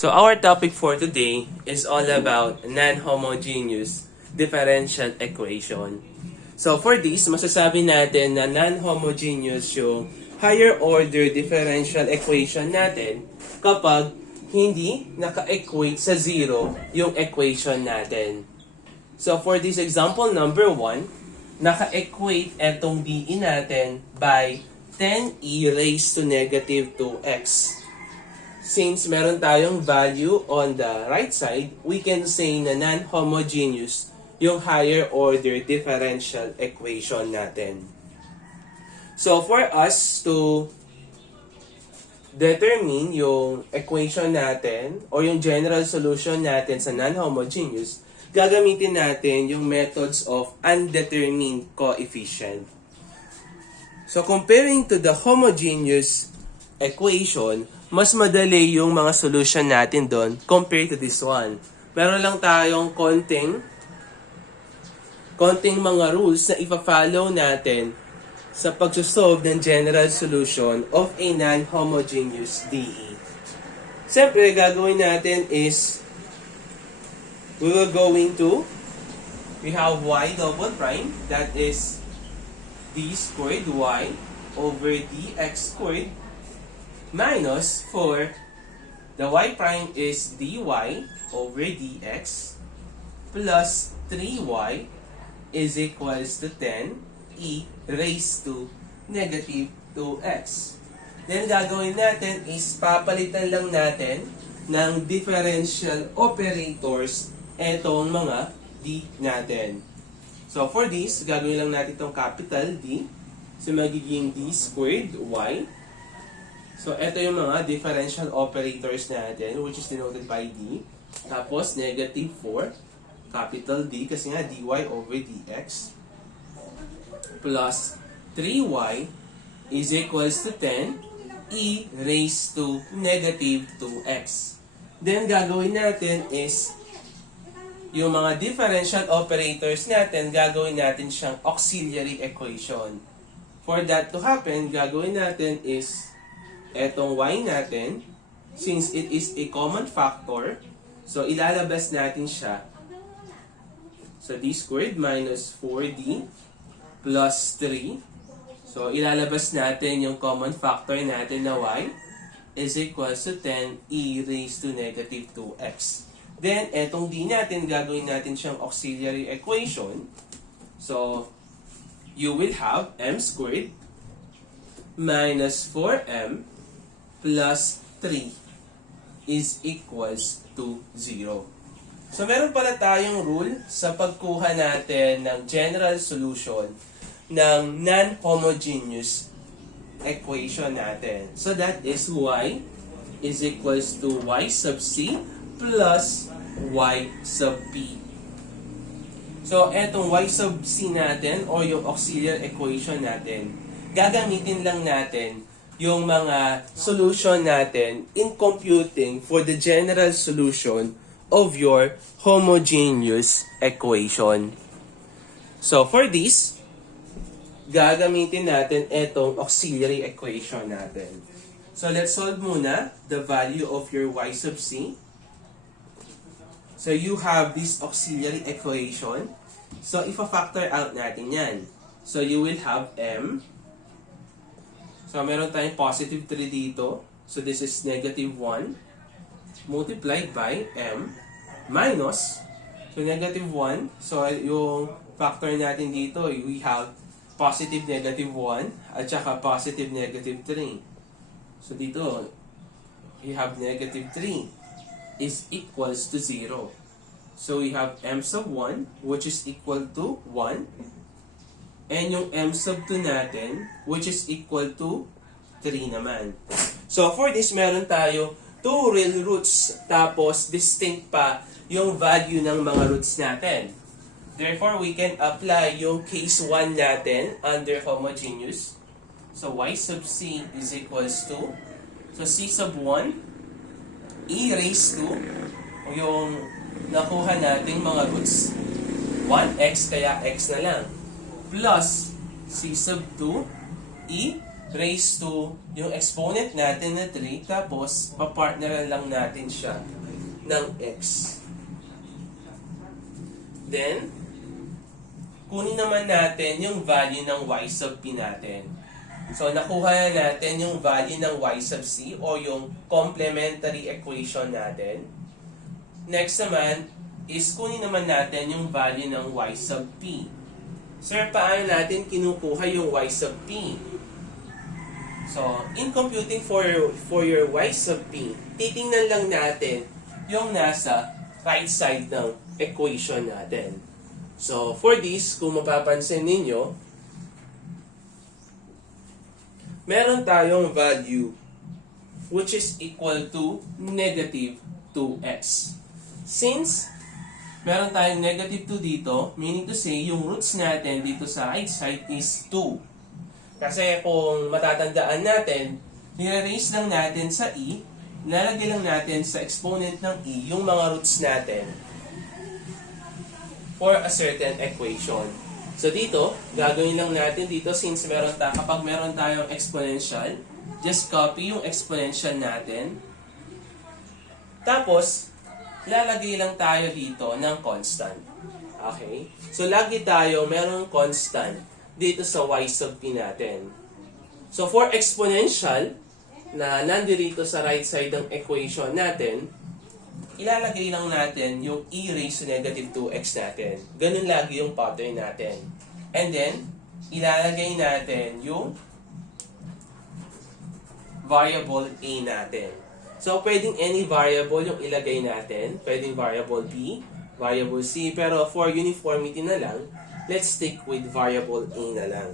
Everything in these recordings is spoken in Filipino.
So our topic for today is all about non-homogeneous differential equation. So for this, masasabi natin na non-homogeneous yung higher order differential equation natin kapag hindi naka-equate sa zero yung equation natin. So for this example number 1, naka-equate etong DE natin by 10e raised to negative 2x. Since meron tayong value on the right side, we can say na non-homogeneous yung higher order differential equation natin. So for us to determine yung equation natin or yung general solution natin sa non-homogeneous, gagamitin natin yung methods of undetermined coefficient. So comparing to the homogeneous equation, mas madali yung mga solution natin doon compared to this one. Meron lang tayong konting mga rules na ipa-follow natin sa pagsosolve ng general solution of a non-homogeneous DE. Siyempre, gagawin natin is we have y double prime, that is d squared y over dx squared minus for the y prime is dy over dx plus 3y is equals to 10e raised to negative 2x. Then gagawin natin is papalitan lang natin ng differential operators etong mga d natin. So for this, gagawin lang natin itong capital D. So magiging d squared y. So ito yung mga differential operators natin which is denoted by d. Tapos negative 4 capital D kasi nga dy over dx plus 3y is equals to 10 e raised to negative 2x. Then gagawin natin is yung mga differential operators natin, gagawin natin siyang auxiliary equation. For that to happen, gagawin natin is etong y natin, since it is a common factor, so ilalabas natin siya. So d squared minus 4d plus 3. So ilalabas natin yung common factor natin na y is equals to 10e raised to negative 2x. Then, etong d natin, gagawin natin siyang auxiliary equation. So, you will have m squared minus 4m plus 3 is equals to 0. So, meron pala tayong rule sa pagkuha natin ng general solution ng non-homogeneous equation natin. So, that is y is equals to y sub c plus y sub p. So, etong y sub c natin o yung auxiliary equation natin, gagamitin lang natin yung mga solution natin in computing for the general solution of your homogeneous equation. So, for this, gagamitin natin etong auxiliary equation natin. So, let's solve muna the value of your y sub c. So, you have this auxiliary equation. So, ifa-factor out natin yan. So, you will have m. So, meron tayong positive 3 dito. So, this is negative 1 multiplied by m minus, so negative 1. So, yung factor natin dito, we have positive negative 1 at saka positive negative 3. So, dito, we have negative 3 is equals to 0. So, we have m sub 1 which is equal to 1. And yung m sub 2 natin which is equal to 3 naman. So, for this, meron tayo 2 real roots tapos distinct pa yung value ng mga roots natin. Therefore, we can apply yung case 1 natin under homogeneous. So, y sub c is equals to, so c sub 1 e raised to yung nakuha nating mga roots 1x kaya x na lang plus c sub 2 e raised to yung exponent natin na 3, tapos papartneran lang natin siya ng x. Then, kunin naman natin yung value ng y sub p natin. So, nakuha na natin yung value ng y sub c o yung complementary equation natin. Next naman is kunin naman natin yung value ng y sub p. Sir, paano natin kinukuha yung y sub p? So, in computing for your y sub p, titingnan lang natin yung nasa right side ng equation natin. So, for this, kung mapapansin ninyo, meron tayong value which is equal to negative 2x. Since meron tayong negative 2 dito, meaning to say, yung roots natin dito sa right side is 2. Kasi kung matatandaan natin, nire-raise lang natin sa e, nalagay lang natin sa exponent ng e yung mga roots natin for a certain equation. So dito, gagawin lang natin dito since kapag meron tayong exponential, just copy yung exponential natin. Tapos, lalagay lang tayo dito ng constant. Okay? So lagi tayo merong constant dito sa y sub p natin. So for exponential, na nandito sa right side ng equation natin, ilalagay lang natin yung e raised to negative 2x natin. Ganun lagi yung pattern natin. And then, ilalagay natin yung variable a natin. So, pwedeng any variable yung ilagay natin. Pwedeng variable b, variable c, pero for uniformity na lang, let's stick with variable a na lang.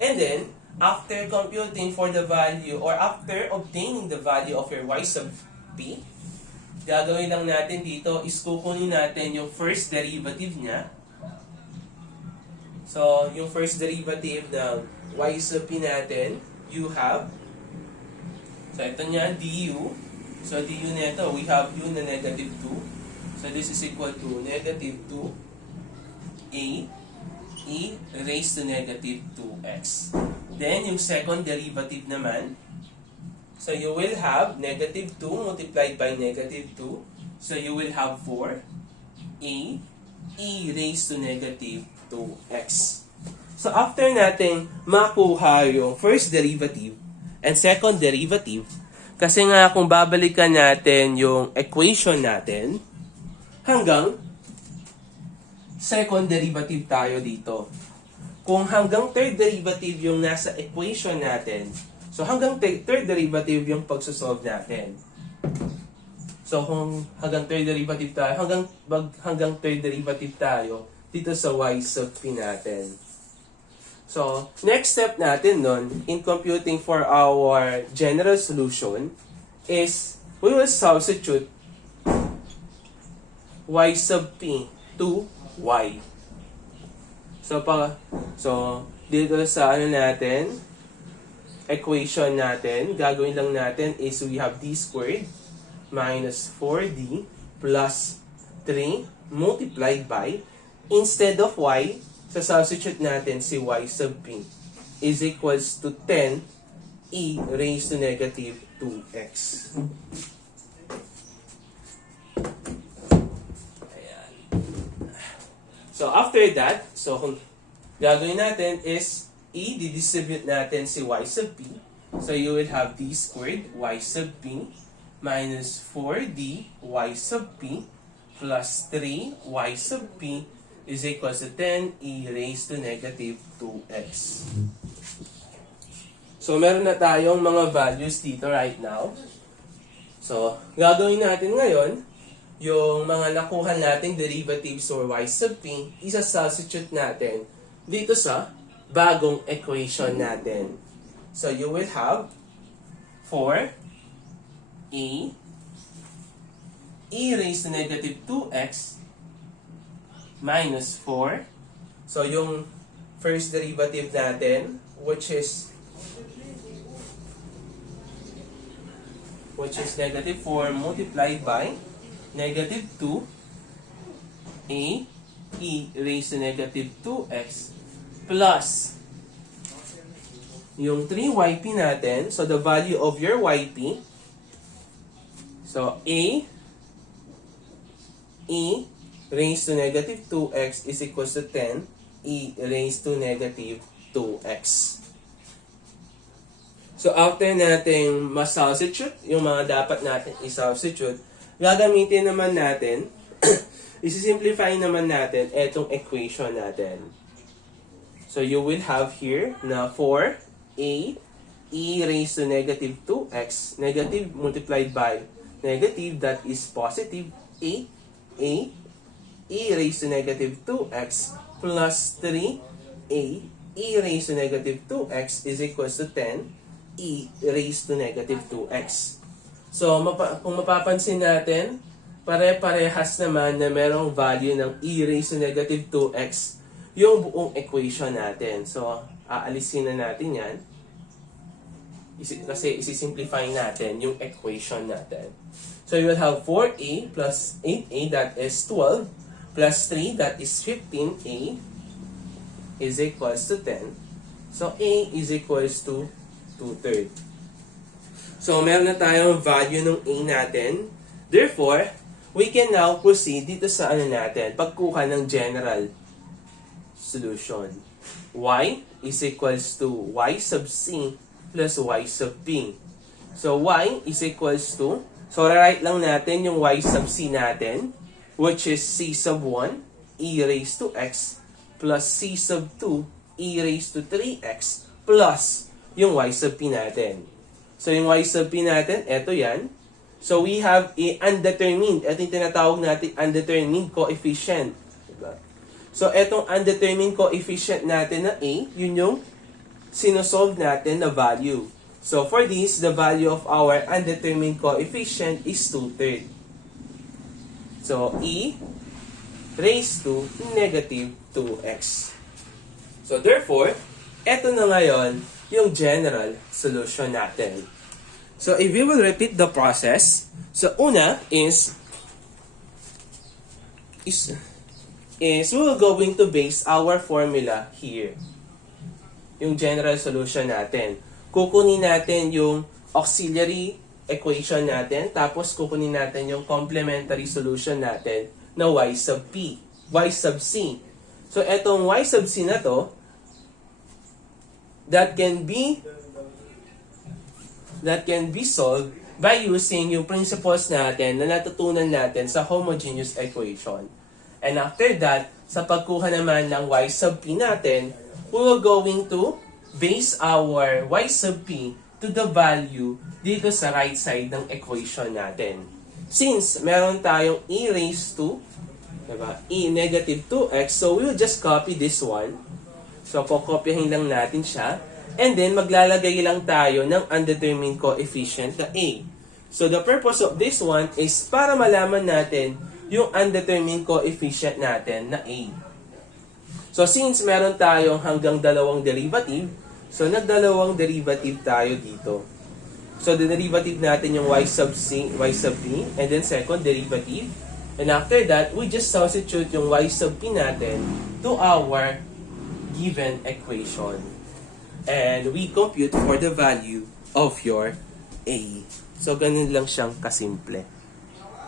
And then, after computing for the value or after obtaining the value of your y sub p, gagawin lang natin dito is kukunin natin yung first derivative niya. So, yung first derivative ng y sub p natin, you have, so ito niya, du. So, du nito, we have u na negative 2. So, this is equal to negative 2 a e raised to negative 2x. Then, yung second derivative naman, so you will have negative 2 multiplied by negative 2. So, you will have 4 a e raised to negative 2x. So, after natin makuha yung first derivative and second derivative, kasi nga kung babalikan natin yung equation natin, hanggang second derivative tayo dito. Kung hanggang third derivative yung nasa equation natin, so hanggang third derivative yung pagsosolve natin. So kung hanggang third derivative tayo, hanggang third derivative tayo dito sa y sub p natin. So, next step natin nun in computing for our general solution is we will substitute y sub p to y. So dito sa natin, equation natin, gagawin lang natin is we have d squared minus 4d plus 3 multiplied by, instead of y, substitute natin si y sub p is equals to 10 e raised to negative 2x. So, after that, so kung gagawin natin is i-distribute natin si y sub p. So, you will have d squared y sub p minus 4d y sub p plus 3 y sub p is equals to 10 e raised to negative 2x. So, meron na tayong mga values dito right now. So, gagawin natin ngayon, yung mga nakuha nating derivatives or y sub p, isa-substitute natin dito sa bagong equation natin. So, you will have 4 e raised to negative 2x minus 4. So, yung first derivative natin, which is negative 4 multiplied by negative 2 a e raised to negative 2x plus yung 3yp natin. So, the value of your yp, so, e raised to negative 2x is equals to 10 e raised to negative 2x. So, after natin ma-substitute, yung mga dapat natin i-substitute, gagamitin naman natin, isi-simplify naman natin etong equation natin. So, you will have here na 4a e raised to negative 2x, negative multiplied by negative, that is positive 8a e raised to negative 2x plus 3a e raised to negative 2x is equals to 10 e raised to negative 2x. So, kung mapapansin natin, pare-parehas naman na merong value ng e raised to negative 2x yung buong equation natin. So, aalisin na natin yan. Kasi isi-simplify natin yung equation natin. So, you will have 4a plus 8a, that is 12, plus 3, that is 15a, is equals to 10. So, a is equals to 2/3. So, meron na tayong value ng a natin. Therefore, we can now proceed dito sa natin, pagkuha ng general solution. Y is equals to y sub c plus y sub b. So, y is equals to, so, write lang natin yung y sub c natin, which is c sub 1 e raised to x plus c sub 2 e raised to 3x plus yung y sub p natin. So, yung y sub p natin, eto yan. So, we have a undetermined. Ito yung tinatawag natin undetermined coefficient. Diba? So, etong undetermined coefficient natin na a, yun yung sinosolve natin na value. So, for this, the value of our undetermined coefficient is 2/3. So, e raised to negative 2x. So, therefore, eto na ngayon yung general solution natin. So, if we will repeat the process, so una is we're going to base our formula here. Yung general solution natin. Kukunin natin yung auxiliary equation natin, tapos kukunin natin yung complementary solution natin na y sub p, y sub c. So, etong y sub c na to, that can be solved by using yung principles natin na natutunan natin sa homogeneous equation. And after that, sa pagkuha naman ng y sub p natin, we will going to base our y sub p to the value dito sa right side ng equation natin. Since meron tayong e raised to, diba, e negative 2x, so we will just copy this one. So, kokopyahin lang natin siya. And then, maglalagay lang tayo ng undetermined coefficient na a. So, the purpose of this one is para malaman natin yung undetermined coefficient natin na a. So, since meron tayong hanggang dalawang derivative, so, nagdalawang derivative tayo dito. So, the derivative natin yung y sub c, y sub p, and then second derivative. And after that, we just substitute yung y sub p natin to our given equation. And we compute for the value of your a. So, ganun lang siyang kasimple.